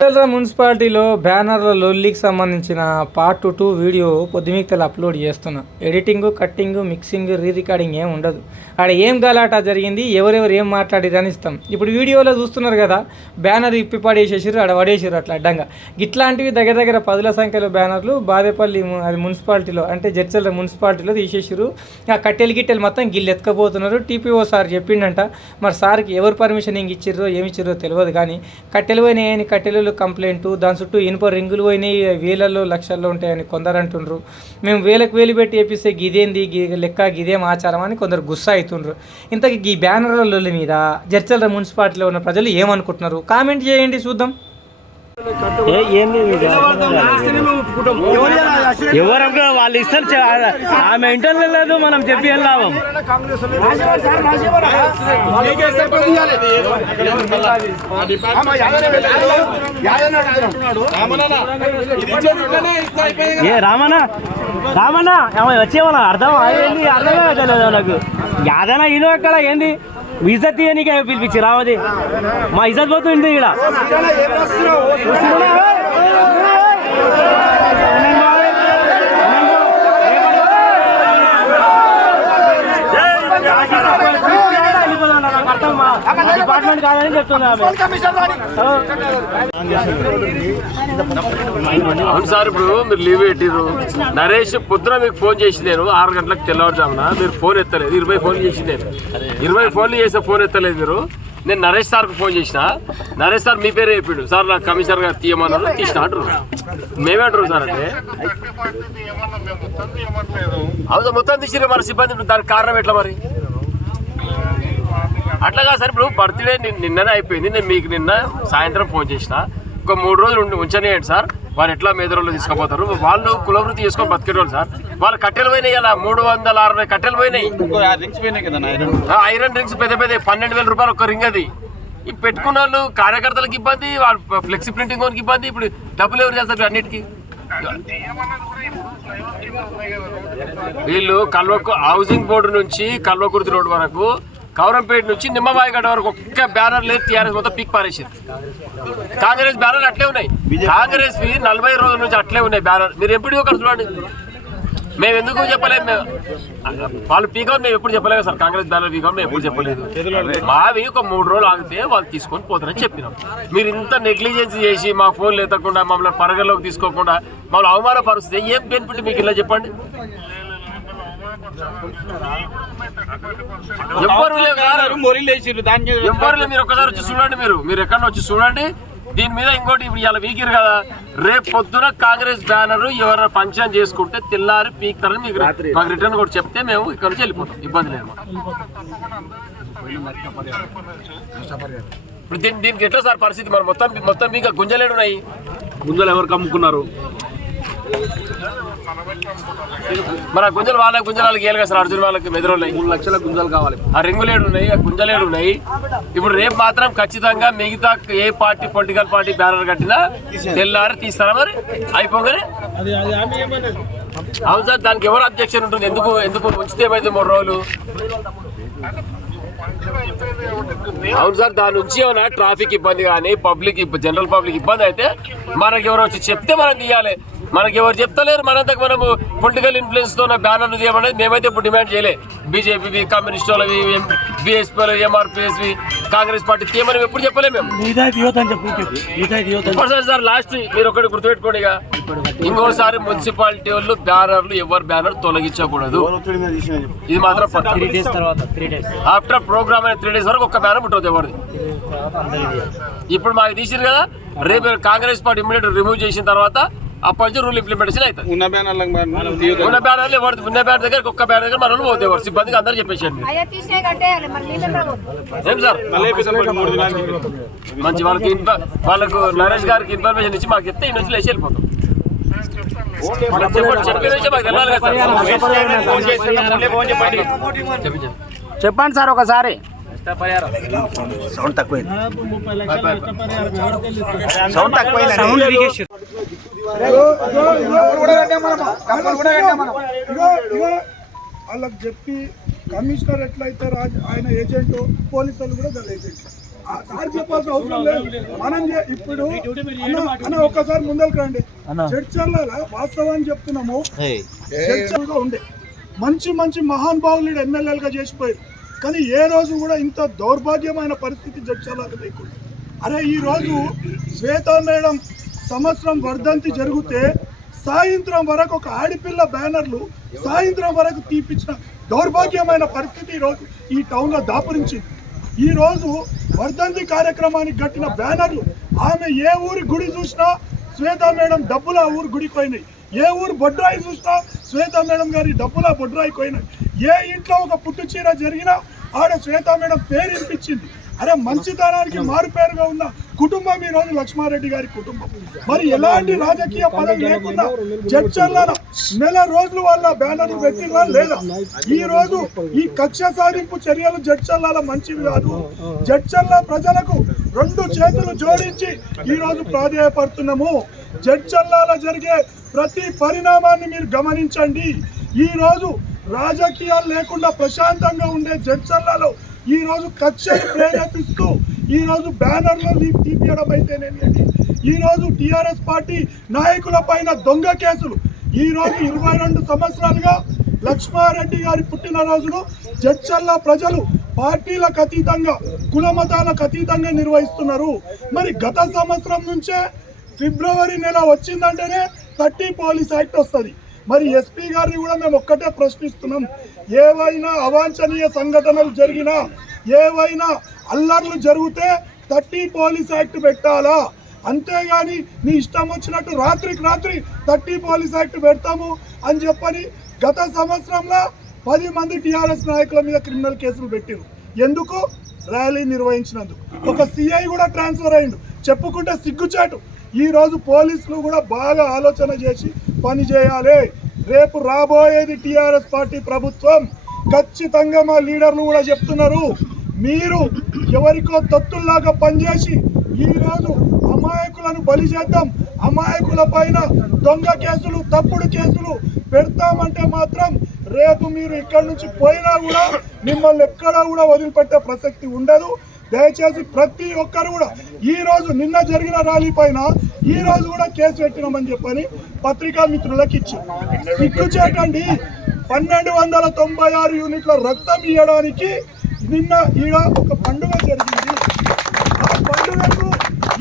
మున్సిపాలిటీలో బ్యానర్ల లొల్లికి సంబంధించిన part 2 video పొద్దుమిక్తలు upload చేస్తున్నా. Editing, cutting, mixing, re recording ఏం ఉండదు. ఆడ ఏం గలాట జరిగింది, ఎవరెవరు ఏం మాట్లాడిరని ఇస్తాం. ఇప్పుడు వీడియోలో చూస్తున్నారు కదా, బ్యానర్ ఇప్పి పడేసేసారు, ఆడ పడేసారు అట్లా అడ్డంగా. ఇట్లాంటివి దగ్గర దగ్గర 10ల సంఖ్యలో బ్యానర్లు బాదేపల్లి అది మున్సిపాలిటీలో అంటే జడ్చర్ల మున్సిపాలిటీలో తీసేసారు. ఆ కట్టెలు గిట్టెలు మొత్తం గిల్లు ఎత్తుకపోతున్నారు. TPO sir చెప్పిండంట. మరి సార్కి ఎవరు పర్మిషన్ ఇంక ఇచ్చిర్రో ఏమి ఇచ్చిర్రో తెలియదు, కానీ కట్టెలు పోయినాయని కట్టెలు కంప్లైంట్, దాని చుట్టూ ఇనుప రింగులు పోయినాయి, వేలల్లో లక్షల్లో ఉంటాయని కొందరు అంటుండ్రు. మేము వేలు పెట్టి వేపిస్తే గిదేంది లెక్క, గిదేం ఆచారం అని కొందరు గుస్సా అవుతుండ్రు. ఇంతకీ ఈ బ్యానర్ల మీద జడ్చర్ల మున్సిపాలిటీలో ఉన్న ప్రజలు ఏమనుకుంటున్నారు కామెంట్ చేయండి, చూద్దాం. ఎవరు వాళ్ళు ఇస్తారు, ఆమె ఇంటర్ లేదు, మనం చెప్పి వెళ్ళాము. ఏ రామన్నా రామన్నా వచ్చేవాళ్ళ అర్థం అర్థమే తెలియదు నాకు. యాదైనా ఇదో అక్కడ ఏంది ఇజ్జత్ నీకే పిలిపించి రావది, మా ఇజ్జత్ పోతుంది ఇక్కడ. డిపార్ట్మెంట్ కాదని చెప్తున్నా. అవును సార్, ఇప్పుడు మీరు లీవ్ పెట్టిరు. నరేష్ పొద్దున మీకు ఫోన్ చేసి నేను 6 గంటలకు తెల్లవారుజామున మీరు ఫోన్ ఎత్తలేదు. 20 ఫోన్లు చేసి నేను 20 ఫోన్లు చేస్తే ఫోన్ ఎత్తలేదు మీరు. నేను నరేష్ సార్కి ఫోన్ చేసిన. నరేష్ సార్ మీ పేరే చెప్పాడు, సార్ నాకు కమిషనర్ గారు తీయమన్నారు, తీసిన అంటారు. మేమే అంటారు సార్ అంటే అవును మొత్తం తీసిరు మన సిబ్బంది. దానికి కారణం ఎట్లా మరి? అట్లాగా సార్, ఇప్పుడు బర్త్డే నిన్ననే అయిపోయింది. నేను మీకు నిన్న సాయంత్రం ఫోన్ చేసిన, ఒక 3 రోజులు ఉంచనేయండి సార్, వాళ్ళు ఎట్లా మేదరోళ్ళు తీసుకుపోతారు, వాళ్ళు కులవృత్తి చేసుకొని బతికేటోళ్ళు సార్. వాళ్ళు కట్టెలు పోయినాయి, ఇలా 360 కట్టెలు పోయినాయి. ఐరన్ రింగ్స్ పెద్ద పెద్ద 12,000 రూపాయలు ఒక రింగ్. అది ఈ పెట్టుకున్న వాళ్ళు కార్యకర్తలకు ఇబ్బంది, వాళ్ళు ఫ్లెక్సీ ప్రింటింగ్ వాళ్ళకి ఇబ్బంది. ఇప్పుడు డబ్బులు ఎవరు చేస్తారు అన్నిటికీ? వీళ్ళు హౌసింగ్ బోర్డు నుంచి కల్వకుర్తి రోడ్ వరకు, కౌరంపేట నుంచి నిమ్మబాయిగడ్డ వరకు ఒక్క బ్యానర్ లేదు. టీఆర్ఎస్ మొత్తం పీక్ పారేసారు. కాంగ్రెస్ బ్యానర్ అట్లే ఉన్నాయి. కాంగ్రెస్ 40 రోజుల నుంచి అట్లే ఉన్నాయి బ్యానర్. మీరు ఎప్పుడు ఒకటి చూడండి. మేము ఎందుకు చెప్పలేము, మేము వాళ్ళు పీకం మేము ఎప్పుడు చెప్పలేము సార్. కాంగ్రెస్ బ్యానర్ పీకం మేము ఎప్పుడు చెప్పలేదు. మావి ఒక 3 రోజులు ఆగితే వాళ్ళు తీసుకొని పోతారని చెప్పినాం. మీరు ఇంత నెగ్లిజెన్స్ చేసి మా ఫోన్లు ఎత్తకుండా మమ్మల్ని పరిగణలోకి తీసుకోకుండా మమ్మల్ని అవమానపరుస్తే ఏం బెనిఫిట్ మీకు? ఇలా చెప్పండి. ఎవ్వరు మీరు ఒక్కసారి వచ్చి చూడండి. మీరు ఎక్కడ వచ్చి చూడండి. దీని మీద ఇంకోటి, ఇప్పుడు ఇలా వీకిరు కదా, రేపు పొద్దున కాంగ్రెస్ బ్యానర్ ఎవరైనా ఫంక్షన్ చేసుకుంటే తెల్లారి పీక్తారని మీకు మాకు రిటర్న్ కూడా చెప్తే మేము ఇక్కడ నుంచి వెళ్ళిపోతాం, ఇబ్బంది లేదు. ఇప్పుడు దీనికి ఎట్లా సార్ పరిస్థితి? మరి మొత్తం మీకు గుంజలేడు ఉన్నాయి. గుంజలు ఎవరు కమ్ముకున్నారు? మరి ఆ గుంజలు వాళ్ళకి ఏళ్ళు కదా సార్. అర్జున్ వాళ్ళకి మెదరోళ్ళు 3 లక్షల గుంజలు కావాలి. ఆ రింగులేడు ఉన్నాయి, ఆ గుంజలేడు ఉన్నాయి. ఇప్పుడు రేపు మాత్రం ఖచ్చితంగా మిగతా ఏ పార్టీ పొలిటికల్ పార్టీ బ్యానర్ కట్టినా తెల్లారి తీస్తారా మరి అయిపోగానే? అవును సార్, దానికి ఎవరు అబ్జెక్షన్ ఉంటుంది? ఎందుకు ఉంచితే ఏమైతే 3 రోజులు? అవును సార్, దాని నుంచి ఏమైనా ట్రాఫిక్ ఇబ్బంది కానీ జనరల్ పబ్లిక్ ఇబ్బంది అయితే మనకి ఎవరు వచ్చి చెప్తే మనం తీయాలి. మనకి ఎవరు చెప్తలేరు. మనంతకు మనము పొలిటికల్ ఇన్ఫ్లుయెన్స్ తో బ్యానర్లు తీయమనేది మేమైతే ఇప్పుడు డిమాండ్ చేయలే. బీజేపీ, కమ్యూనిస్ట్ వాళ్ళవి, బీఎస్పీ, ఎంఆర్పీఎస్, కాంగ్రెస్ పార్టీ తీయమని ఎప్పుడు చెప్పలేము మేము. సార్ లాస్ట్ మీరు ఒకటి గుర్తుపెట్టుకోండి, ఇక ఇంకోసారి మున్సిపాలిటీ వాళ్ళు బ్యానర్లు ఎవరు బ్యానర్ తొలగించకూడదు. ఇది మాత్రం ఆఫ్టర్ ప్రోగ్రామ్ అయిన 3 days వరకు ఒక్క బ్యానర్ ఉంటుంది ఎవరిది. ఇప్పుడు మాకు తీసిరు కదా, రేపు కాంగ్రెస్ పార్టీ ఇమ్మీడియట్ రిమూవ్ చేసిన తర్వాత అప్పటి నుంచి రూల్ ఇంప్లిమెంటేషన్ అవుతుంది. ఉన్న బ్యానర్లు ఉన్న బ్యానర్ దగ్గర ఒక్క బ్యానర్ దగ్గర మన పోతే ఎవరు సిబ్బందికి అందరూ చెప్పేసాడు. ఏం సార్ మంచి వాళ్ళకు నరేష్ గారికి ఇన్ఫర్మేషన్ ఇచ్చి మాకు చెప్తే ఈ నుంచి లేచి వెళ్ళిపోతాం. చెప్పండి సార్ ఒకసారి. సౌండ్ తక్కువైంది. వాళ్ళకి చెప్పి కమిషనర్ ఎట్లయితే ఆయన ఏజెంట్, పోలీసు వాళ్ళు కూడా దాని ఏజెంట్. సార్ చెప్పాల్సిన అవసరం లేదు. మనం ఇప్పుడు అన్న ఒక్కసారి ముందరికి రండి. జడ్చర్ల వాస్తవాన్ని చెప్తున్నాము, జడ్చర్గా ఉండే మంచి మంచి మహానుభావులు ఎమ్మెల్యేలుగా చేసిపోయారు. కానీ ఏ రోజు కూడా ఇంత దౌర్భాగ్యమైన పరిస్థితి జడ్చర్లకు లేకుండా. అరే ఈ రోజు శ్వేత మేడం సంవత్సరం వర్ధంతి జరిగితే సాయంత్రం వరకు ఒక ఆడపిల్ల బ్యానర్లు సాయంత్రం వరకు తీపిచ్చిన దౌర్భాగ్యమైన పరిస్థితి ఈరోజు ఈ టౌన్లో దాపురించింది. ఈరోజు వర్ధంతి కార్యక్రమానికి కట్టిన బ్యానర్లు ఆమె ఏ ఊరి గుడి చూసినా శ్వేత మేడం డబ్బులు ఆ ఊరు గుడికి పోయినాయి. ఏ ఊరు బొడ్రాయి చూసినా శ్వేత మేడం గారి డబ్బుల బొడ్రాయి పోయినాయి. ఏ ఇంట్లో ఒక పుట్టు చీర జరిగినా ఆడ శ్వేత మేడం పేరు వినిపించింది. అరే మంచితనానికి మారుపేరుగా ఉన్న కుటుంబం ఈ రోజు లక్ష్మారెడ్డి గారి కుటుంబం. మరి ఎలాంటి రాజకీయ పదవి లేకుండా జడ్చర్ల నెల రోజులు వాళ్ళ బ్యానర్లు పెట్టినా లేదా? ఈ రోజు ఈ కక్ష సాధింపు చర్యలు జడ్చర్ల మంచివి కాదు. జడ్చర్ల ప్రజలకు 2 చేతులు జోడించి ఈ రోజు ప్రాధేయపడుతున్నాము. జడ్చర్ల జరిగే ప్రతి పరిణామాన్ని మీరు గమనించండి. ఈ రోజు రాజకీయాలు లేకుండా ప్రశాంతంగా ఉండే జడ్చర్లలో ఈ రోజు కక్షను ప్రేరేపిస్తూ ఈ రోజు బ్యానర్లో తీపియడం అయితేనేమి, ఈ రోజు టీఆర్ఎస్ పార్టీ నాయకుల పైన దొంగ కేసులు. ఈ రోజు 22 సంవత్సరాలుగా లక్ష్మారెడ్డి గారి పుట్టినరోజును జడ్చర్ల ప్రజలు పార్టీలకు అతీతంగా కులమతాలకు అతీతంగా నిర్వహిస్తున్నారు. మరి గత సంవత్సరం నుంచే ఫిబ్రవరి నెల వచ్చిందంటేనే 30 పోలీస్ యాక్ట్ వస్తుంది. మరి ఎస్పీ గారిని కూడా మేము ఒక్కటే ప్రశ్నిస్తున్నాం, ఏవైనా అవాంఛనీయ సంఘటనలు జరిగినా ఏవైనా అల్లర్లు జరిగితే 30 పోలీస్ యాక్ట్ పెట్టాలా? అంతేగాని నీ ఇష్టం వచ్చినట్టు రాత్రికి రాత్రి 30 పోలీస్ యాక్ట్ పెడతాము అని చెప్పని గత సంవత్సరంలో 10 మంది టీఆర్ఎస్ నాయకుల మీద క్రిమినల్ కేసులు పెట్టారు. ఎందుకు? ర్యాలీ నిర్వహించినందుకు. ఒక సిఐ కూడా ట్రాన్స్ఫర్ అయ్యిండు. చెప్పుకుంటే సిగ్గుచాటు. ఈ రోజు పోలీసులు కూడా బాగా ఆలోచన చేసి పని చేయాలి. రేపు రాబోయేది టీఆర్ఎస్ పార్టీ ప్రభుత్వం. ఖచ్చితంగా మా లీడర్లు కూడా చెప్తున్నారు, మీరు ఎవరికో తొత్తుల్లాగా పనిచేసి ఈరోజు అమాయకులను బలి చేద్దాం, అమాయకుల పైన దొంగ కేసులు తప్పుడు కేసులు పెడతామంటే మాత్రం రేపు మీరు ఇక్కడి నుంచి పోయినా కూడా మిమ్మల్ని ఎక్కడా కూడా వదిలిపెట్టే ప్రసక్తి ఉండదు. దయచేసి ప్రతి ఒక్కరు కూడా ఈ రోజు నిన్న జరిగిన ర్యాలీ పైన ఈ రోజు కూడా కేసు పెట్టినామని చెప్పని పత్రికా మిత్రులకు ఇచ్చి సిగ్గుచేటండి. 1296 యూనిట్ల రక్తం ఇవ్వడానికి నిన్న ఈడ ఒక పండుగ జరిగింది. ఆ పండుగకు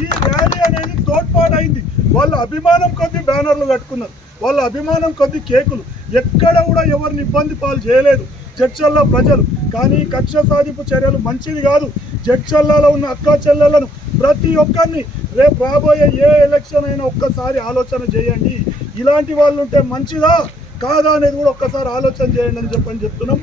ఈ ర్యాలీ అనేది తోడ్పాటైంది. వాళ్ళ అభిమానం కొద్ది బ్యానర్లు కట్టుకున్నారు, వాళ్ళ అభిమానం కొద్ది కేకులు. ఎక్కడ కూడా ఎవరిని ఇబ్బంది పాలు చేయలేదు జడ్చర్ల ప్రజలు. కానీ కక్ష సాధింపు చర్యలు మంచిది కాదు. జడ్చర్లలో ఉన్న అక్క చెల్లెలను ప్రతి ఒక్కరిని రేపు రాబోయే ఏ ఎలక్షన్ అయినా ఒక్కసారి ఆలోచన చేయండి. ఇలాంటి వాళ్ళు ఉంటే మంచిదా కాదా అనేది కూడా ఒక్కసారి ఆలోచన చేయండి అని చెప్పని చెప్తున్నాం.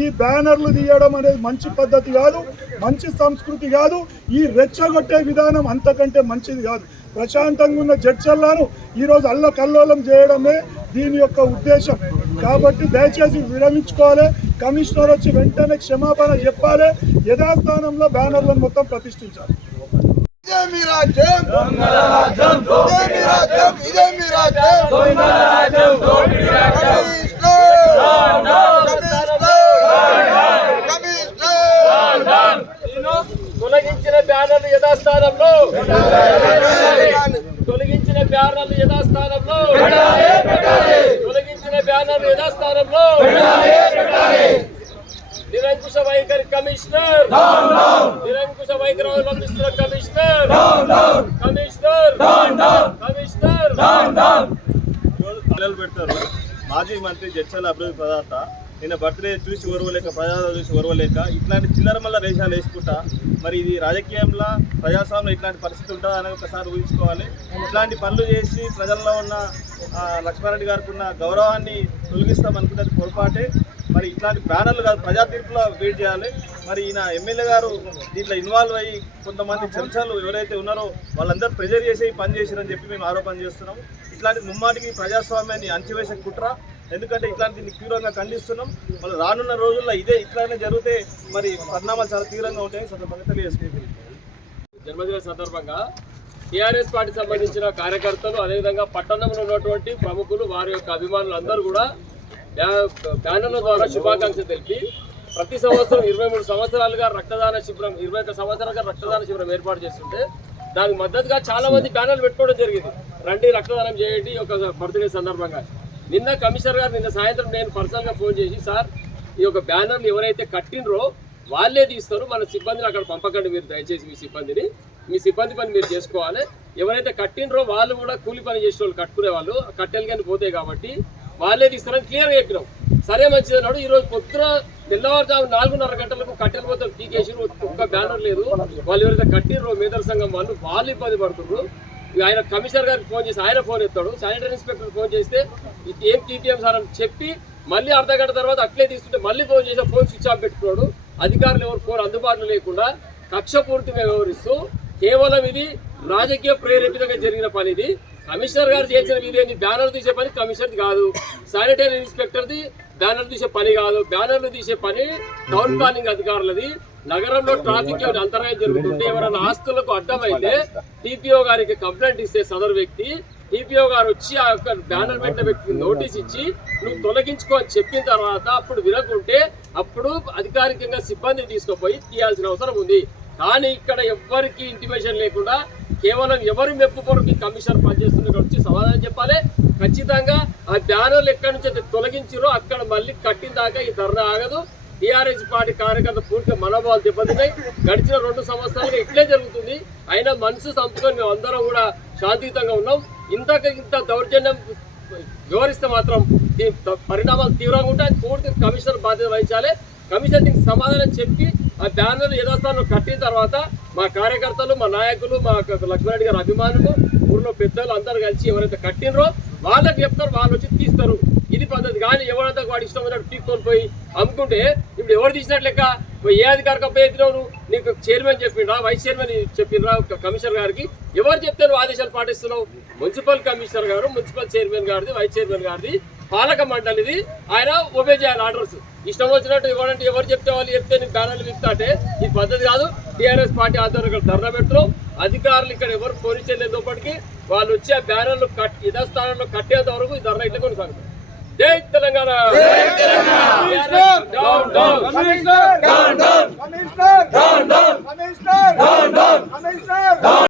ఈ బ్యానర్లు తీయడం అనేది మంచి పద్ధతి కాదు, మంచి సంస్కృతి కాదు. ఈ రెచ్చగొట్టే విధానం అంతకంటే మంచిది కాదు. ప్రశాంతంగా ఉన్న జడ్చర్లను ఈరోజు అల్లకల్లోలం చేయడమే దీని యొక్క ఉద్దేశం. కాబట్టి దయచేసి విరమించుకోవాలి. కమిషనర్ వచ్చి వెంటనే క్షమాపణ చెప్పాలి. యథాస్థానంలో బ్యానర్లను మొత్తం ప్రతిష్ఠించాలి. తొలగించిన బ్యానర్లు యథాస్థానంలో, తొలగించిన బ్యానర్లు యథాస్థానంలో, తొలగించిన బ్యానర్లు యథాస్థానంలో. నిరంకుశ వైఖరి కమిషనర్, నిరంకుశ వైఖరి అవలంబిస్తున్న కమిషనర్, కమిషనర్, కమిషనర్. పిల్లలు పెడతారు. మాజీ మంత్రి జడ్చర్ల అభివృద్ధి ప్రదాత నిన్న బర్త్డే చూసి ఓర్వలేక, ప్రజాదరణ చూసి ఓర్వలేక ఇట్లాంటి చిల్లర మల్ల రేషాలు వేసుకుంటా మరి ఇది రాజకీయంలో ప్రజాస్వామ్యంలో ఇట్లాంటి పరిస్థితి ఉంటుందా అని ఒకసారి ఊహించుకోవాలి. ఇట్లాంటి పనులు చేసి ప్రజల్లో ఉన్న లక్ష్మారెడ్డి గారికి ఉన్న గౌరవాన్ని తొలగిస్తామనుకుంటే అది పొరపాటే. మరి ఇట్లాంటి బ్యానర్లు కాదు, ప్రజా తీర్పులో వెయిట్ చేయాలి. మరి ఈయన ఎమ్మెల్యే గారు దీంట్లో ఇన్వాల్వ్ అయ్యి కొంతమంది చర్చలు ఎవరైతే ఉన్నారో వాళ్ళందరూ ప్రెజర్ చేసి పని చేశారని చెప్పి మేము ఆరోపణ చేస్తున్నాం. ఇట్లాంటి ముమ్మాటికి ప్రజాస్వామ్యాన్ని అణచివేసే కుట్ర. ఎందుకంటే ఇట్లాంటిని తీవ్రంగా ఖండిస్తున్నాం. మళ్ళీ రానున్న రోజుల్లో ఇట్లానే జరిగితే మరి పరిణామాలు చాలా తీవ్రంగా ఉంటాయని సందర్భంగా తెలియజేసుకుంటున్నాం. జన్మదిన సందర్భంగా టీఆర్ఎస్ పార్టీ సంబంధించిన కార్యకర్తలు, అదేవిధంగా పట్టణంలో ఉన్నటువంటి ప్రముఖులు, వారి యొక్క అభిమానులు అందరూ కూడా బ్యానర్ల ద్వారా శుభాకాంక్షలు తెలిపి ప్రతి సంవత్సరం 23 సంవత్సరాలుగా రక్తదాన శిబిరం 21 సంవత్సరాలుగా రక్తదాన శిబిరం ఏర్పాటు చేస్తుంటే దానికి మద్దతుగా చాలా మంది బ్యానర్లు పెట్టుకోవడం జరిగింది. రండి రక్తదానం చేయండి ఒక బర్త్డే సందర్భంగా. నిన్న కమిషనర్ గారు నిన్న సాయంత్రం నేను పర్సనల్గా ఫోన్ చేసి, సార్ ఈ యొక్క బ్యానర్లు ఎవరైతే కట్టినరో వాళ్ళే తీస్తారు, మన సిబ్బందిని అక్కడ పంపకండి, మీరు దయచేసి మీ సిబ్బంది పని మీరు చేసుకోవాలి. ఎవరైతే కట్టినరో వాళ్ళు కూడా కూలి పని చేసే వాళ్ళు కట్టుకునే వాళ్ళు కట్టెలు కానీ పోతాయి కాబట్టి వాళ్ళే తీస్తారని క్లియర్గా చెప్పినాం. సరే మంచిది అన్నాడు. ఈరోజు పొద్దున తెల్లవారుజాము 4:30 గంటలకు కట్టెలు పోతాం పీకేసి ఒక్క బ్యానర్ లేదు. వాళ్ళు ఎవరైతే కట్టినరో మేదర్ సంఘం వాళ్ళు ఇబ్బంది పడుతున్నారు. ఆయన కమిషనర్ గారికి ఫోన్ చేసి ఆయన ఫోన్ ఎత్తాడు, శానిటరీ ఇన్స్పెక్టర్ ఫోన్ చేస్తే ఏం టీపీఎం సార్ అని చెప్పి మళ్ళీ అర్ధ గంట తర్వాత అట్లే తీసుకుంటే మళ్ళీ ఫోన్ చేసి ఫోన్ స్విచ్ ఆఫ్ పెట్టుకున్నాడు. అధికారులు ఎవరు ఫోన్ అందుబాటులో లేకుండా కక్షపూర్తిగా వ్యవహరిస్తూ కేవలం ఇది రాజకీయ ప్రేరేపితంగా జరిగిన పని. ఇది కమిషనర్ గారు చేసిన ఇదేంటి బ్యానర్ తీసే పని కమిషనర్ది కాదు, శానిటరీ ఇన్స్పెక్టర్ది బ్యానర్ తీసే పని కాదు. బ్యానర్లు తీసే పని టౌన్ ప్లానింగ్ అధికారులది. నగరంలో ట్రాఫిక్ అంతరాయం జరుగుతుంటే ఎవరైనా ఆస్తులకు అడ్డమైతే టీపీఓ గారికి కంప్లైంట్ ఇస్తే సదరు వ్యక్తి టీపీఓ గారు వచ్చి ఆ యొక్క బ్యానర్ పెట్టిన వ్యక్తికి నోటీస్ ఇచ్చి నువ్వు తొలగించుకో అని చెప్పిన తర్వాత అప్పుడు వినకుంటే అప్పుడు అధికారికంగా సిబ్బంది తీసుకుపోయి తీయాల్సిన అవసరం ఉంది. కానీ ఇక్కడ ఎవ్వరికి ఇంటిమేషన్ లేకుండా కేవలం ఎవరు మెప్పు కొరకు కమిషనర్ పనిచేస్తున్న వచ్చి సమాధానం చెప్పాలి. ఖచ్చితంగా ఆ బ్యానర్లు ఎక్కడి నుంచి అయితే తొలగించారో అక్కడ మళ్ళీ కట్టిన దాకా ఈ ధర్నా ఆగదు. టీఆర్ఎస్ పార్టీ కార్యకర్త పూర్తిగా మనోభావాలు దెబ్బతిన్నాయి. గడిచిన 2 సంవత్సరాలుగా ఇట్లే జరుగుతుంది. అయినా మనసు సంపుకొని మేము అందరం కూడా శాంతియుతంగా ఉన్నాం. ఇంత దౌర్జన్యం వివరిస్తే మాత్రం దీని పరిణామాలు తీవ్రంగా ఉంటాయి. పూర్తి కమిషనర్ బాధ్యత వహించాలి. కమిషన్ దీనికి సమాధానం చెప్పి ఆ బ్యానర్లు యథాస్థానంలో కట్టిన తర్వాత మా కార్యకర్తలు, మా నాయకులు, మా లక్ష్మణరెడ్డి గారి అభిమానులు, ఊర్లో పెద్దలు అందరూ కలిసి ఎవరైతే కట్టినరో వాళ్ళకి చెప్తారు, వాళ్ళు వచ్చి తీస్తారు. ఇది పద్ధతి. కానీ ఎవరంతా వాడు ఇష్టం ఉన్నట్టు తీసుకొని పోయి అమ్ముకుంటే ఇప్పుడు ఎవరు తీసినట్టు లెక్క. ఏ అధికారికి అప్పచెప్పినావు నువ్వు? నీకు చైర్మన్ చెప్పిండ్రా, వైస్ చైర్మన్ చెప్పిండ్రా కమిషనర్ గారికి? ఎవరు చెప్తే నువ్వు ఆదేశాలు పాటిస్తున్నావు? మున్సిపల్ కమిషనర్ గారు, మున్సిపల్ చైర్మన్ గారిది, వైస్ చైర్మన్ గారిది, పాలక మండలిది. ఆయన ఒబే చేయాలి ఆర్డర్స్. ఇష్టం వచ్చినట్టు ఇవ్వాలంటే ఎవరు చెప్తే వాళ్ళు చెప్తే నీకు బ్యానర్లు విప్తా అంటే ఇది పద్ధతి కాదు. టీఆర్ఎస్ పార్టీ ఆధ్వర్యంలో ధర్నా పెడుతున్నాం. అధికారులు ఇక్కడ ఎవరు పోలీసులేనప్పటికీ వాళ్ళు వచ్చి ఆ బ్యానర్లు యథాస్థానంలో కట్టేంత వరకు ఈ ధర్నా ఇట్లా కొనసాగుతుంది. జై తెలంగాణ.